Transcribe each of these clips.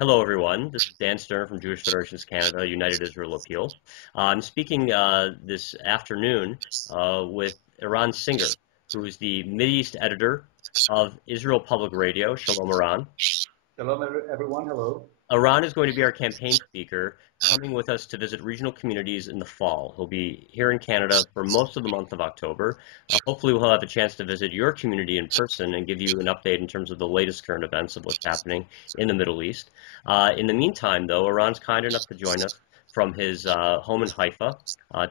Hello, everyone. This is Dan Stern from Jewish Federations Canada, United Israel Appeal. I'm speaking this afternoon with Eran Singer, who is the Mideast editor of Israel Public Radio. Shalom, Eran. Hello, everyone. Hello. Eran is going to be our campaign speaker, coming with us to visit regional communities in the fall. He'll be here in Canada for most of the month of October. Hopefully we'll have a chance to visit your community in person and give you an update in terms of the latest current events of what's happening in the Middle East. In the meantime, though, Eran's kind enough to join us from his home in Haifa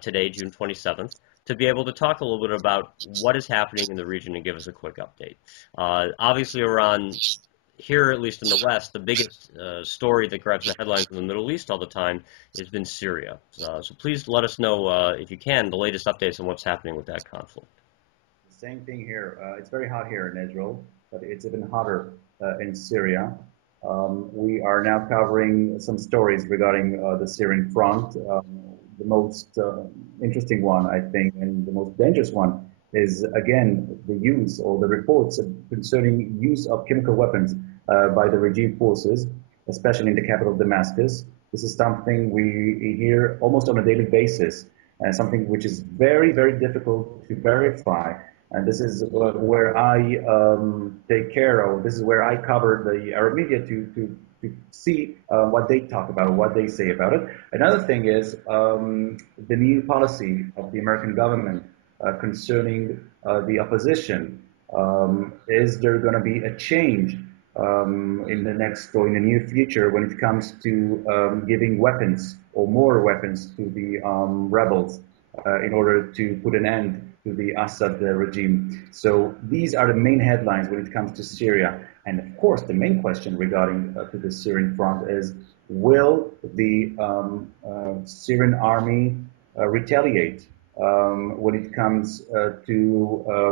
today, June 27th, to be able to talk a little bit about what is happening in the region and give us a quick update. Obviously, Eran, here, at least in the West, the biggest story that grabs the headlines in the Middle East all the time has been Syria. So please let us know, if you can, the latest updates on what's happening with that conflict. Same thing here. It's very hot here in Israel, but it's even hotter in Syria. We are now covering some stories regarding the Syrian front. The most interesting one, I think, and the most dangerous one is, again, the use or the reports concerning use of chemical weapons by the regime forces, especially in the capital Damascus. This is something we hear almost on a daily basis, and something which is very, very difficult to verify. And this is where I take care of. This is where I cover the Arab media to see what they talk about, what they say about it. Another thing is the new policy of the American government concerning the opposition. Is there going to be a change in the next or in the near future when it comes to giving weapons or more weapons to the rebels in order to put an end to the Assad regime? So these are the main headlines when it comes to Syria. And of course, the main question regarding to the Syrian front is, will the Syrian army retaliate when it comes to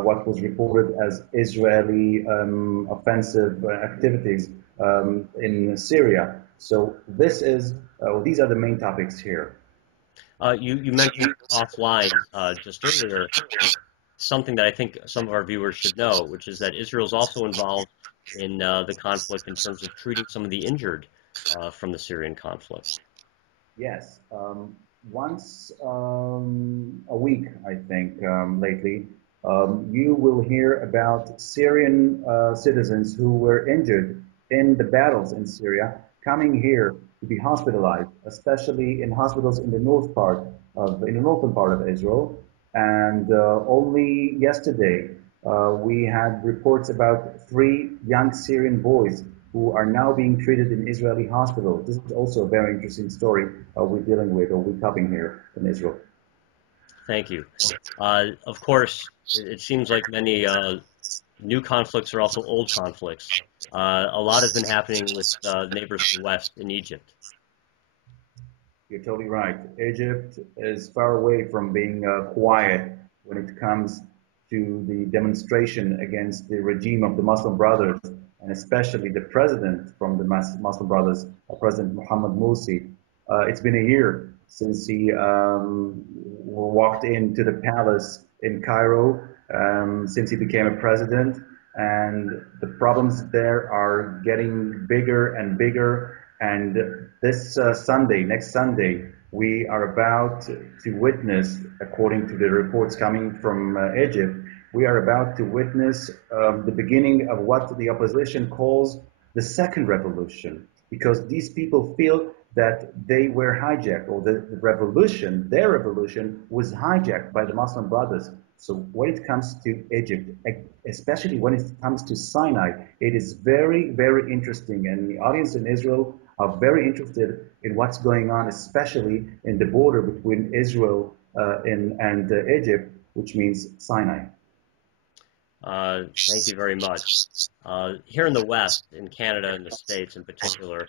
what was reported as Israeli offensive activities in Syria? So these are the main topics here. You mentioned offline just earlier something that I think some of our viewers should know, which is that Israel is also involved in the conflict in terms of treating some of the injured from the Syrian conflict. Yes. Once a week, I think, lately, you will hear about Syrian citizens who were injured in the battles in Syria coming here to be hospitalized, especially in hospitals in the northern part of Israel. And only yesterday, we had reports about 3 young Syrian boys who are now being treated in Israeli hospitals. This is also a very interesting story we're dealing with, or we're covering here in Israel. Thank you. Of course, it seems like many new conflicts are also old conflicts. A lot has been happening with neighbors to the west in Egypt. You're totally right. Egypt is far away from being quiet when it comes to the demonstration against the regime of the Muslim Brothers, and especially the president from the Muslim Brothers, President Mohammed Morsi. It's been a year since he walked into the palace in Cairo, since he became a president, and the problems there are getting bigger and bigger. And this next Sunday, we are about to witness, according to the reports coming from Egypt, we are about to witness the beginning of what the opposition calls the second revolution, because these people feel that they were hijacked, or the revolution, their revolution, was hijacked by the Muslim Brothers. So when it comes to Egypt, especially when it comes to Sinai, it is very, very interesting, and the audience in Israel are very interested in what's going on, especially in the border between Israel and Egypt, which means Sinai. Thank you very much. Here in the West, in Canada and the States in particular,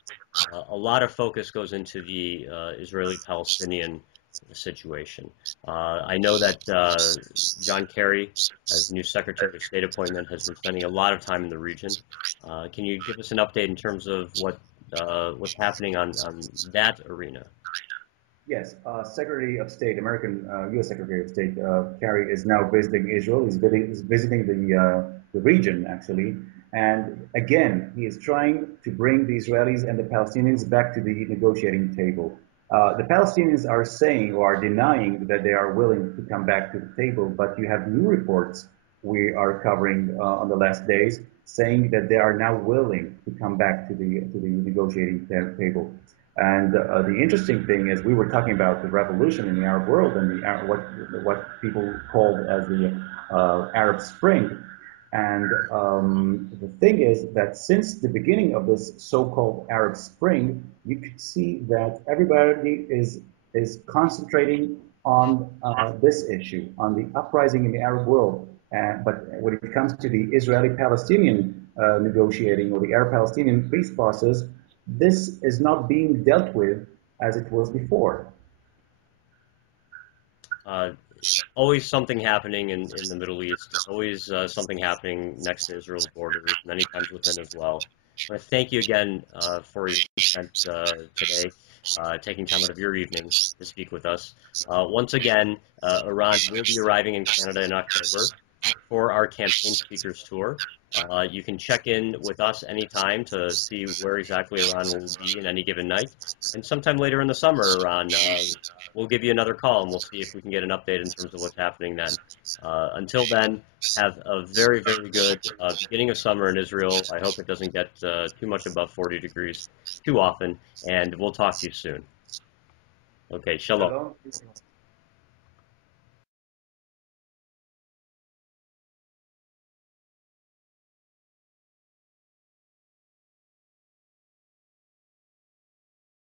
a lot of focus goes into the Israeli-Palestinian situation. I know that John Kerry, as new Secretary of State appointment, has been spending a lot of time in the region. Can you give us an update in terms of what's happening on that arena? Yes, Secretary of State, American U.S. Secretary of State Kerry is now visiting Israel. He's visiting the region actually, and again he is trying to bring the Israelis and the Palestinians back to the negotiating table. The Palestinians are saying or are denying that they are willing to come back to the table, but you have new reports we are covering on the last days saying that they are now willing to come back to the negotiating table. And the interesting thing is, we were talking about the revolution in the Arab world and what people called as the Arab Spring. And the thing is that since the beginning of this so-called Arab Spring, you could see that everybody is concentrating on this issue, on the uprising in the Arab world. But when it comes to the Israeli-Palestinian negotiating or the Arab-Palestinian peace process, this is not being dealt with as it was before. Uh, Always something happening in the Middle East. Always something happening next to Israel's borders, many times within as well. I want to thank you again for your time spent today, taking time out of your evening to speak with us. Once again, Eran will be arriving in Canada in October for our campaign speakers tour. You can check in with us anytime to see where exactly Eran will be in any given night. And sometime later in the summer, Eran, we'll give you another call and we'll see if we can get an update in terms of what's happening then. Until then, have a very, very good beginning of summer in Israel. I hope it doesn't get too much above 40 degrees too often, and we'll talk to you soon. Okay, shalom. Shalom.